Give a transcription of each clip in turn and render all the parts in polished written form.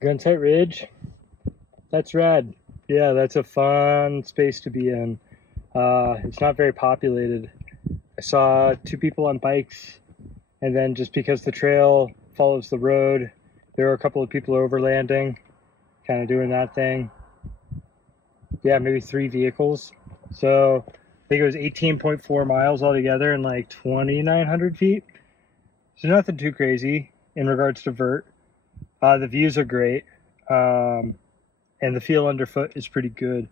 Gunsight Ridge, that's rad. Yeah, that's a fun space to be in. It's not very populated. I saw two people on bikes, and then just because the trail follows the road, there were a couple of people overlanding, kind of doing that thing. Yeah, maybe 3 vehicles. So I think it was 18.4 miles altogether and like 2,900 feet. So nothing too crazy in regards to vert. The views are great. And the feel underfoot is pretty good.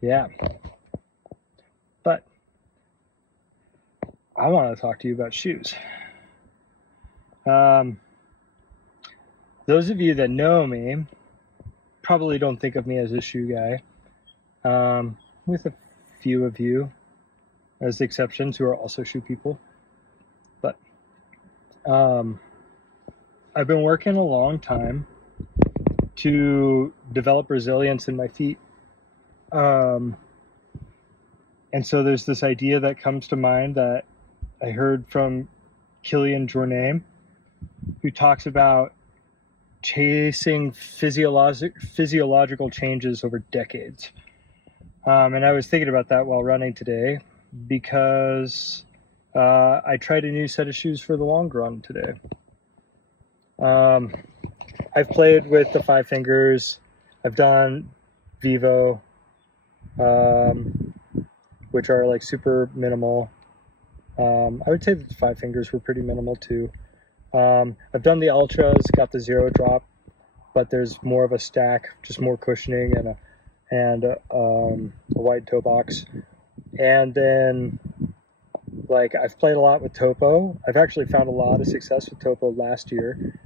Yeah. But I want to talk to you about shoes. Those of you that know me probably don't think of me as a shoe guy, with a few of you as exceptions who are also shoe people. But I've been working a long time to develop resilience in my feet. And so there's this idea that comes to mind that I heard from Kilian Jornet, who talks about chasing physiological changes over decades. And I was thinking about that while running today because I tried a new set of shoes for the long run today. I've played with the 5 fingers. I've done Vivo, which are like super minimal. I would say that the 5 fingers were pretty minimal too. I've done the Ultras, got the 0 drop, but there's more of a stack, just more cushioning and a wide toe box. And then like I've played a lot with Topo. I've actually found a lot of success with Topo last year.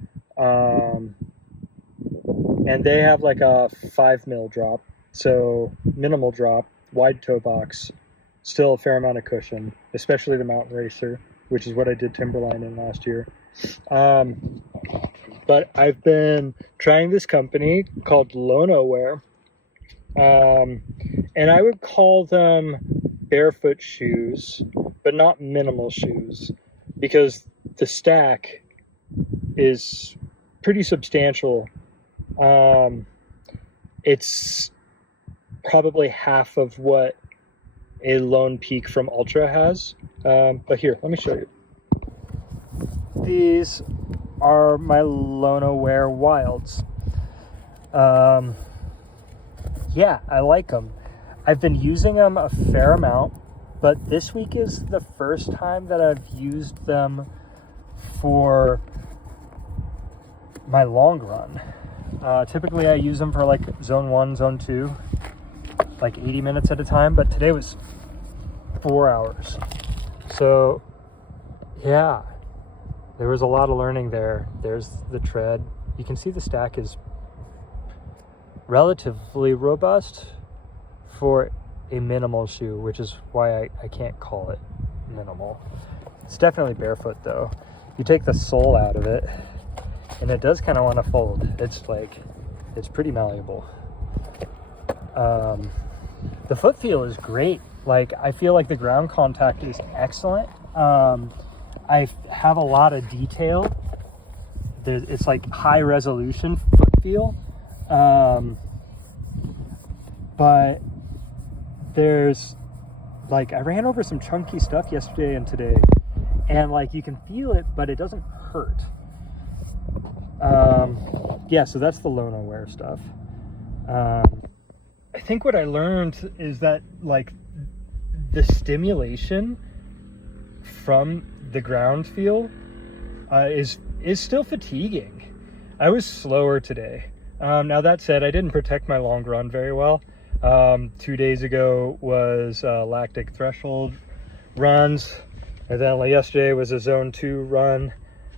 And they have like a 5 mil drop, so minimal drop, wide toe box, still a fair amount of cushion, especially the Mountain Racer, which is what I did Timberline in last year. But I've been trying this company called Lonowear, and I would call them barefoot shoes, but not minimal shoes, because the stack is pretty substantial. It's probably half of what a Lone Peak from Ultra has. But here, let me show you. These are my Lonowear Wilds. Yeah, I like them. I've been using them a fair amount, but this week is the first time that I've used them for my long run. Typically I use them for like zone 1, zone 2, like 80 minutes at a time, but today was 4 hours. So yeah, there was a lot of learning there. There's the tread. You can see the stack is relatively robust for a minimal shoe, which is why I can't call it minimal. It's definitely barefoot though. You take the sole out of it and it does kind of want to fold. It's pretty malleable. The foot feel is great. Like I feel like the ground contact is excellent. I have a lot of detail. It's like high resolution foot feel. But there's like, I ran over some chunky stuff yesterday and today, and like you can feel it, but it doesn't hurt. Yeah, so that's the Lonowear stuff. I think what I learned is that like the stimulation from the ground feel is still fatiguing. I was slower today. Now that said, I didn't protect my long run very well. 2 days ago was lactic threshold runs, and then yesterday was a zone 2 run.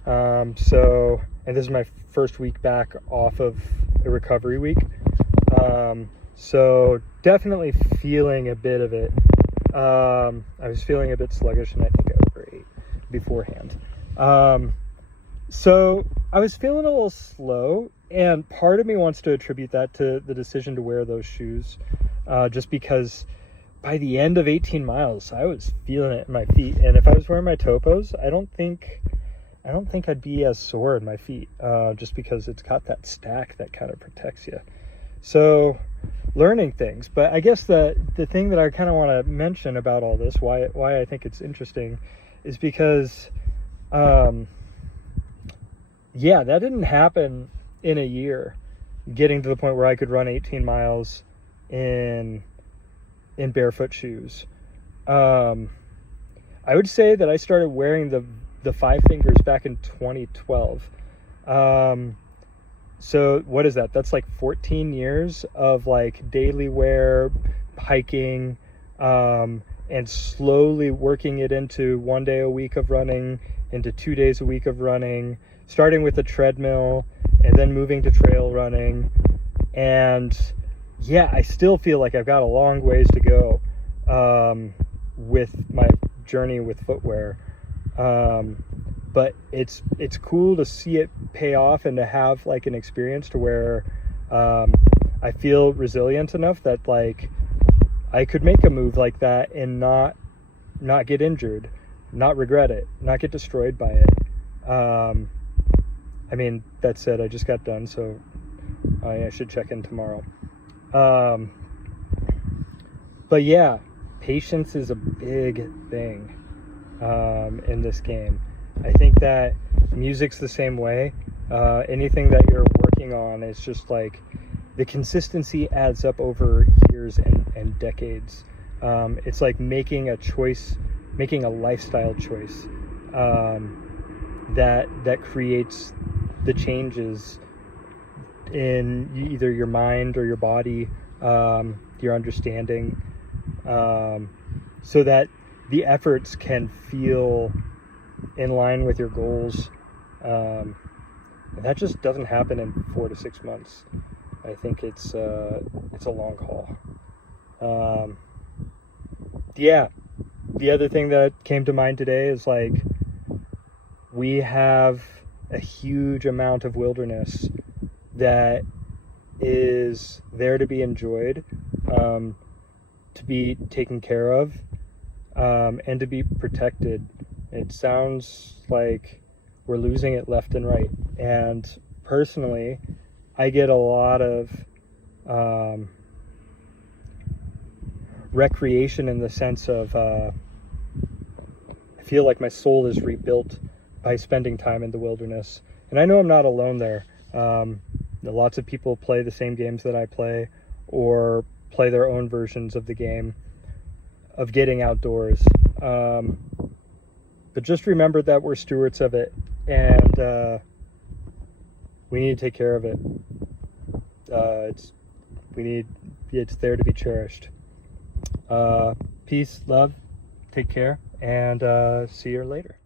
And this is my first week back off of a recovery week. So definitely feeling a bit of it. I was feeling a bit sluggish, and I think I overate beforehand. So I was feeling a little slow, and part of me wants to attribute that to the decision to wear those shoes, just because by the end of 18 miles, I was feeling it in my feet. And if I was wearing my Topos, I don't think I don't think I'd be as sore in my feet, just because it's got that stack that kind of protects you. So learning things. But I guess the thing that I kind of want to mention about all this, why I think it's interesting, is because yeah, that didn't happen in a year, getting to the point where I could run 18 miles in barefoot shoes. I would say that I started wearing the 5 fingers back in 2012. So what is that? That's like 14 years of like daily wear, hiking, and slowly working it into 1 day a week of running, into 2 days a week of running, starting with a treadmill and then moving to trail running. And yeah, I still feel like I've got a long ways to go with my journey with footwear. But it's cool to see it pay off and to have like an experience to where I feel resilient enough that like I could make a move like that and not get injured, not regret it, not get destroyed by it. I mean, that said, I just got done, so I should check in tomorrow. But yeah, patience is a big thing in this game. I think that music's the same way. Anything that you're working on is just like the consistency adds up over years and decades. It's like making a choice, making a lifestyle choice that creates the changes in either your mind or your body, your understanding, so that the efforts can feel in line with your goals. That just doesn't happen in 4 to 6 months. I think it's a long haul. Yeah, the other thing that came to mind today is like we have a huge amount of wilderness that is there to be enjoyed, to be taken care of, and to be protected. It sounds like we're losing it left and right. And personally, I get a lot of recreation in the sense of I feel like my soul is rebuilt by spending time in the wilderness. And I know I'm not alone there. Lots of people play the same games that I play, or play their own versions of the game of getting outdoors. But just remember that we're stewards of it, and we need to take care of it. It's there to be cherished. Peace, love, take care, and see you later.